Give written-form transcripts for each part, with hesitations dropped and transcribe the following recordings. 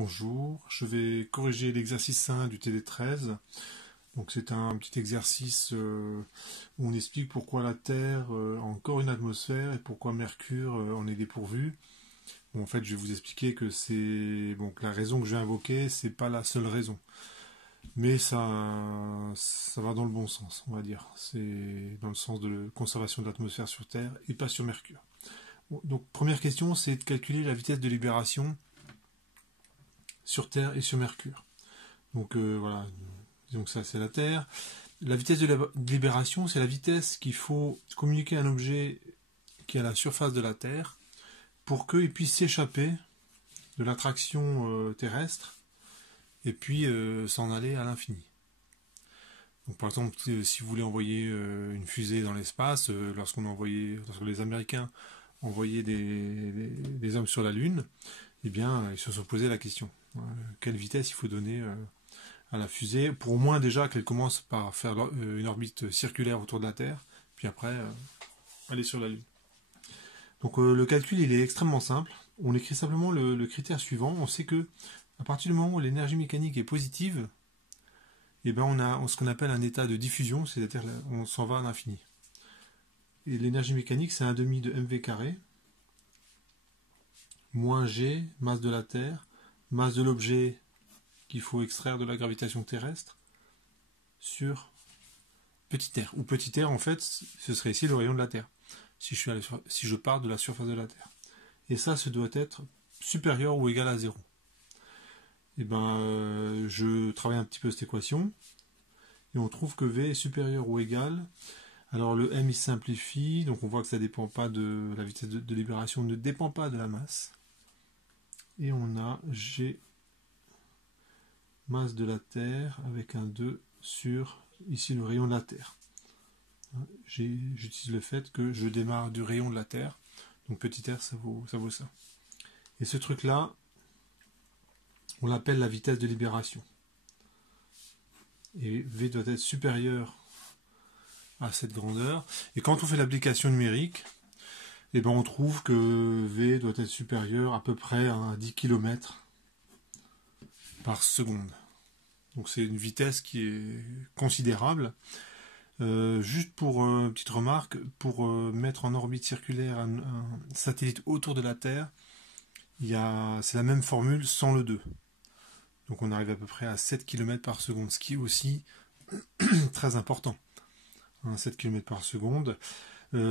Bonjour, je vais corriger l'exercice 1 du TD13. Donc c'est un petit exercice où on explique pourquoi la Terre a encore une atmosphère et pourquoi Mercure en est dépourvu. Bon, en fait, je vais vous expliquer que c'est que la raison que je vais invoquer, c'est pas la seule raison. Mais ça va dans le bon sens, on va dire. C'est dans le sens de la conservation de l'atmosphère sur Terre et pas sur Mercure. Bon, donc première question, c'est de calculer la vitesse de libération sur Terre et sur Mercure. Donc voilà, disons que ça c'est la Terre. La vitesse de libération, c'est la vitesse qu'il faut communiquer à un objet qui est à la surface de la Terre pour qu'il puisse s'échapper de l'attraction terrestre et puis s'en aller à l'infini. Donc par exemple, si vous voulez envoyer une fusée dans l'espace, lorsque les Américains envoyaient des hommes sur la Lune, eh bien, ils se sont posé la question. Quelle vitesse il faut donner à la fusée pour au moins déjà qu'elle commence par faire une orbite circulaire autour de la Terre, puis après aller sur la Lune. Donc le calcul il est extrêmement simple. On écrit simplement le critère suivant. On sait que à partir du moment où l'énergie mécanique est positive, eh ben on a ce qu'on appelle un état de diffusion, c'est-à-dire on s'en va à l'infini. Et l'énergie mécanique c'est 1/2 de mv carré moins g, masse de la Terre, masse de l'objet qu'il faut extraire de la gravitation terrestre, sur petit r. Ou petit r, en fait, ce serait ici le rayon de la Terre, si je pars de la surface de la Terre. Et ça doit être supérieur ou égal à 0. Et ben, je travaille un petit peu cette équation, et on trouve que V est supérieur ou égal. Alors le M il simplifie, donc on voit que ça dépend pas de la vitesse de libération, ne dépend pas de la masse. Et on a G, masse de la Terre, avec un 2 sur, ici, le rayon de la Terre. J'utilise le fait que je démarre du rayon de la Terre, donc petit r, ça vaut ça. Et ce truc-là, on l'appelle la vitesse de libération. Et V doit être supérieur à cette grandeur. Et quand on fait l'application numérique, eh ben on trouve que V doit être supérieur à peu près à 10 km par seconde. Donc c'est une vitesse qui est considérable. Juste pour une petite remarque, pour mettre en orbite circulaire un satellite autour de la Terre, c'est la même formule sans le 2. Donc on arrive à peu près à 7 km par seconde, ce qui est aussi très important. 7 km par seconde.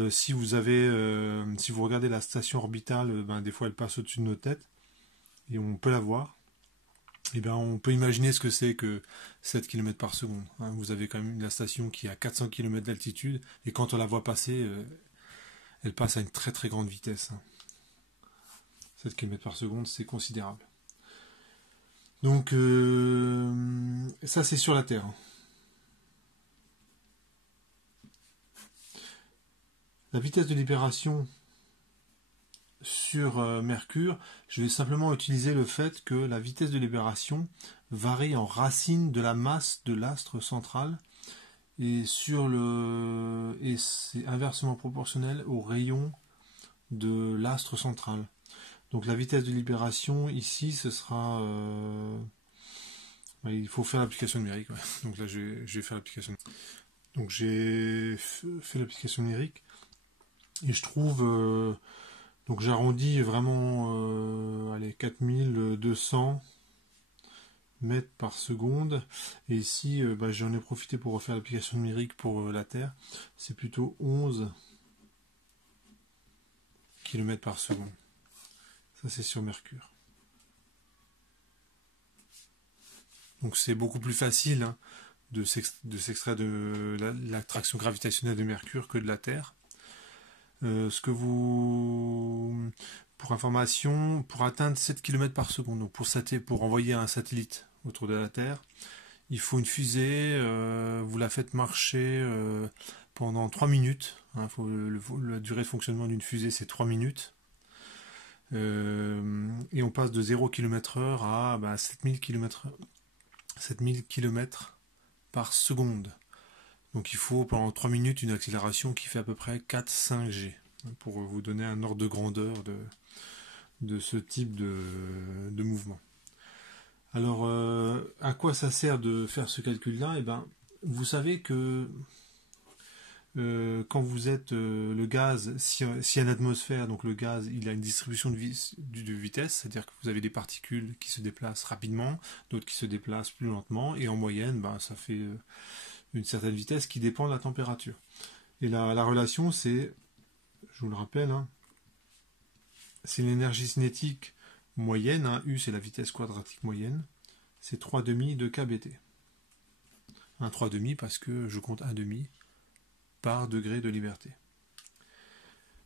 Si vous regardez la station orbitale, des fois elle passe au-dessus de nos têtes et on peut la voir. Et bien on peut imaginer ce que c'est que 7 km par seconde. Vous avez quand même la station qui est à 400 km d'altitude et quand on la voit passer, elle passe à une très très grande vitesse. 7 km par seconde, c'est considérable. Donc ça c'est sur la Terre. La vitesse de libération sur Mercure, je vais simplement utiliser le fait que la vitesse de libération varie en racine de la masse de l'astre central et c'est inversement proportionnel au rayon de l'astre central. Donc la vitesse de libération ici ce sera il faut faire l'application numérique. Ouais. Donc là je vais faire l'application. Donc j'ai fait l'application numérique et je trouve donc j'arrondis vraiment 4200 mètres par seconde. Et ici, j'en ai profité pour refaire l'application numérique pour la Terre. C'est plutôt 11 km par seconde. Ça c'est sur Mercure. Donc c'est beaucoup plus facile de s'extraire de l'attraction gravitationnelle de Mercure que de la Terre. Pour information, pour atteindre 7 km par seconde, donc pour envoyer un satellite autour de la Terre, il faut une fusée, vous la faites marcher pendant 3 minutes. La durée de fonctionnement d'une fusée c'est 3 minutes. Et on passe de 0 km/h à 7000 km par seconde. Donc il faut pendant 3 minutes une accélération qui fait à peu près 4-5 G, pour vous donner un ordre de grandeur de ce type de mouvement. Alors, à quoi ça sert de faire ce calcul-là? Eh ben, vous savez que quand vous êtes le gaz, si il y a une atmosphère, donc le gaz, il a une distribution de vitesse, c'est-à-dire que vous avez des particules qui se déplacent rapidement, d'autres qui se déplacent plus lentement, et en moyenne, ben, ça fait une certaine vitesse qui dépend de la température. Et la relation, c'est, je vous le rappelle, hein, c'est l'énergie cinétique moyenne, hein, U c'est la vitesse quadratique moyenne, c'est 3,5 de kBT. Un 3,5 parce que je compte 1,5 par degré de liberté.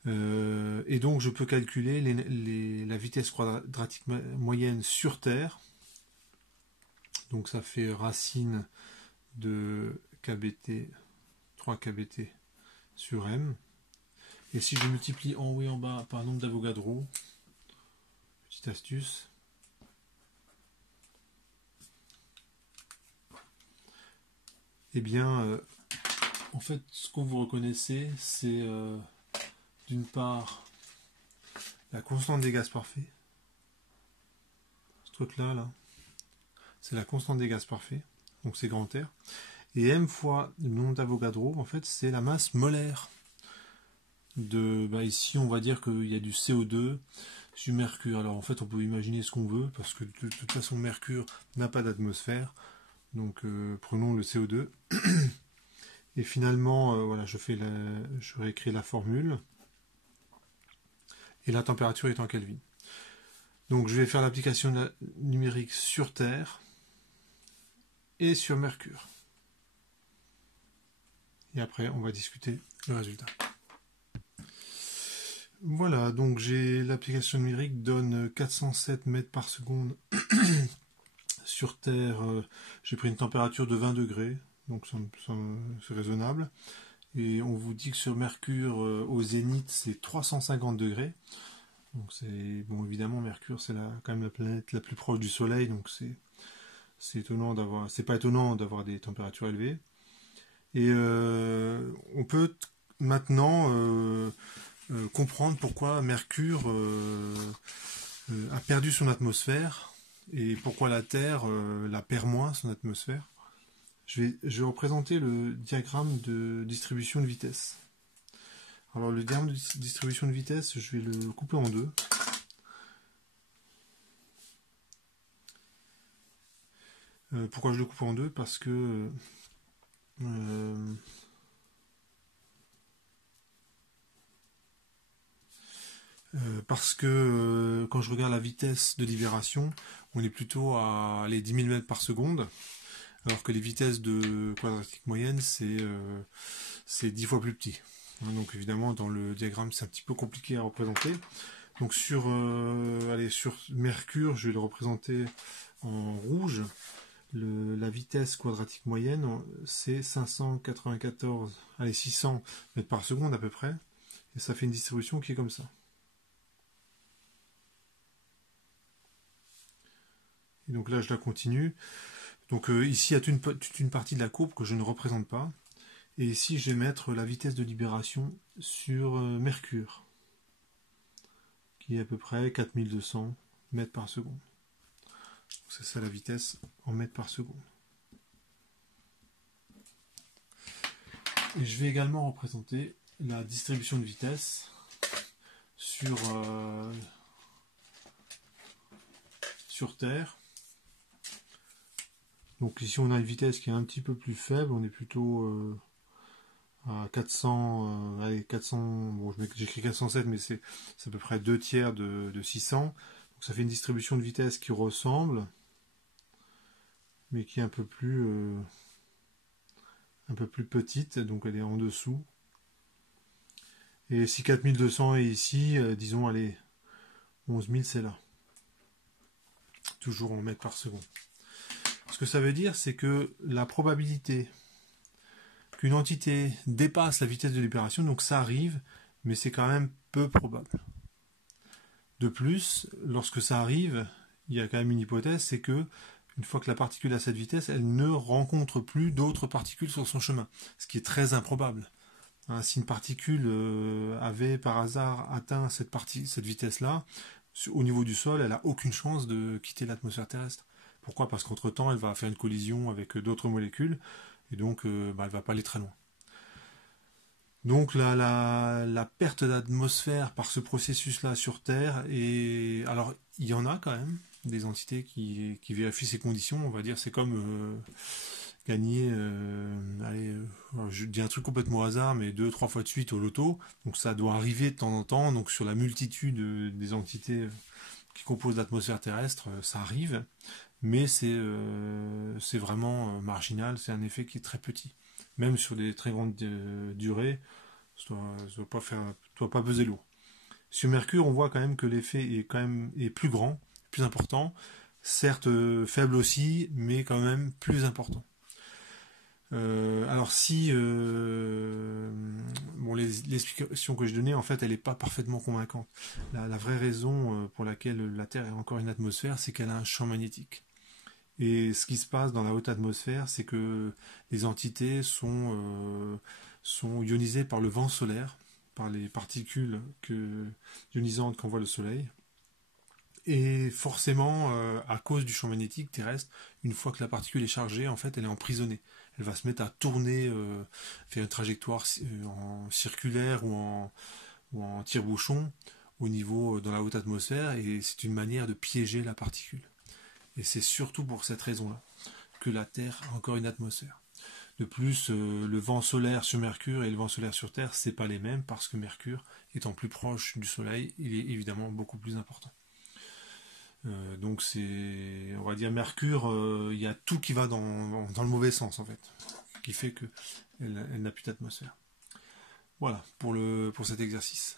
Et donc je peux calculer la vitesse quadratique moyenne sur Terre. Donc ça fait racine de kBT, 3 kBT sur M. Et si je multiplie en haut et en bas par nombre d'Avogadro, petite astuce, eh bien, en fait, ce que vous reconnaissez, c'est d'une part la constante des gaz parfaits. Ce truc-là, là, c'est la constante des gaz parfaits, donc c'est grand R. Et M fois le nombre d'Avogadro, en fait, c'est la masse molaire. Ici, on va dire qu'il y a du CO2, du mercure. Alors, en fait, on peut imaginer ce qu'on veut, parce que de toute façon, mercure n'a pas d'atmosphère. Donc, prenons le CO2. Et finalement, voilà, je réécris la formule. Et la température est en Kelvin. Donc, je vais faire l'application numérique sur Terre et sur Mercure. Et après, on va discuter le résultat. Voilà, donc l'application numérique donne 407 mètres par seconde sur Terre. J'ai pris une température de 20 degrés, donc c'est raisonnable. Et on vous dit que sur Mercure, au zénith, c'est 350 degrés. Donc bon, évidemment, Mercure, c'est quand même la planète la plus proche du Soleil, donc c'est pas étonnant d'avoir des températures élevées. Et on peut maintenant comprendre pourquoi Mercure a perdu son atmosphère et pourquoi la Terre la perd moins, son atmosphère. Je vais représenter le diagramme de distribution de vitesse. Alors le diagramme de distribution de vitesse, je vais le couper en deux. Pourquoi je le coupe en deux? Parce que quand je regarde la vitesse de libération, on est plutôt à les 10 000 mètres par seconde, alors que les vitesses de quadratique moyenne, c'est 10 fois plus petit. Donc évidemment, dans le diagramme, c'est un petit peu compliqué à représenter. Donc sur Mercure, je vais le représenter en rouge. La vitesse quadratique moyenne, c'est 600 mètres par seconde à peu près. Et ça fait une distribution qui est comme ça. Et donc là, je la continue. Donc ici, il y a toute une partie de la courbe que je ne représente pas. Et ici, je vais mettre la vitesse de libération sur Mercure, qui est à peu près 4200 mètres par seconde. C'est ça la vitesse en mètres par seconde. Et je vais également représenter la distribution de vitesse sur Terre. Donc ici on a une vitesse qui est un petit peu plus faible, on est plutôt à 400, 400, bon j'écris 407 mais c'est à peu près 2 tiers de 600. Donc ça fait une distribution de vitesse qui ressemble, mais qui est un peu plus petite, donc elle est en dessous. Et si 4200 est ici, disons allez, 11 000 c'est là. Toujours en mètres par seconde. Ce que ça veut dire, c'est que la probabilité qu'une entité dépasse la vitesse de libération, donc ça arrive, mais c'est quand même peu probable. De plus, lorsque ça arrive, il y a quand même une hypothèse, c'est que une fois que la particule a cette vitesse, elle ne rencontre plus d'autres particules sur son chemin, ce qui est très improbable. Si une particule avait par hasard atteint cette vitesse-là, au niveau du sol, elle n'a aucune chance de quitter l'atmosphère terrestre. Pourquoi? Parce qu'entre-temps, elle va faire une collision avec d'autres molécules, et donc elle va pas aller très loin. Donc la perte d'atmosphère par ce processus-là sur Terre, et alors il y en a quand même des entités qui vérifient ces conditions, on va dire, c'est comme gagner, je dis un truc complètement au hasard, mais 2, 3 fois de suite au loto, donc ça doit arriver de temps en temps, donc sur la multitude des entités qui composent l'atmosphère terrestre, ça arrive, mais c'est vraiment marginal, c'est un effet qui est très petit. Même sur des très grandes durées, ça doit pas peser lourd. Sur Mercure, on voit quand même que l'effet est plus grand, plus important, certes faible aussi, mais quand même plus important. Alors si l'explication que je donnais en fait elle n'est pas parfaitement convaincante. La vraie raison pour laquelle la Terre a encore une atmosphère, c'est qu'elle a un champ magnétique. Et ce qui se passe dans la haute atmosphère, c'est que les entités sont ionisées par le vent solaire, par les particules ionisantes qu'envoie le Soleil. Et forcément, à cause du champ magnétique terrestre, une fois que la particule est chargée, en fait, elle est emprisonnée. Elle va se mettre à tourner, faire une trajectoire en circulaire ou en tire-bouchon au niveau dans la haute atmosphère, et c'est une manière de piéger la particule. Et c'est surtout pour cette raison-là que la Terre a encore une atmosphère. De plus, le vent solaire sur Mercure et le vent solaire sur Terre, c'est pas les mêmes parce que Mercure, étant plus proche du Soleil, il est évidemment beaucoup plus important. Donc c'est, on va dire, Mercure, il y a tout qui va dans le mauvais sens en fait, qui fait qu'elle n'a plus d'atmosphère. Voilà pour cet exercice.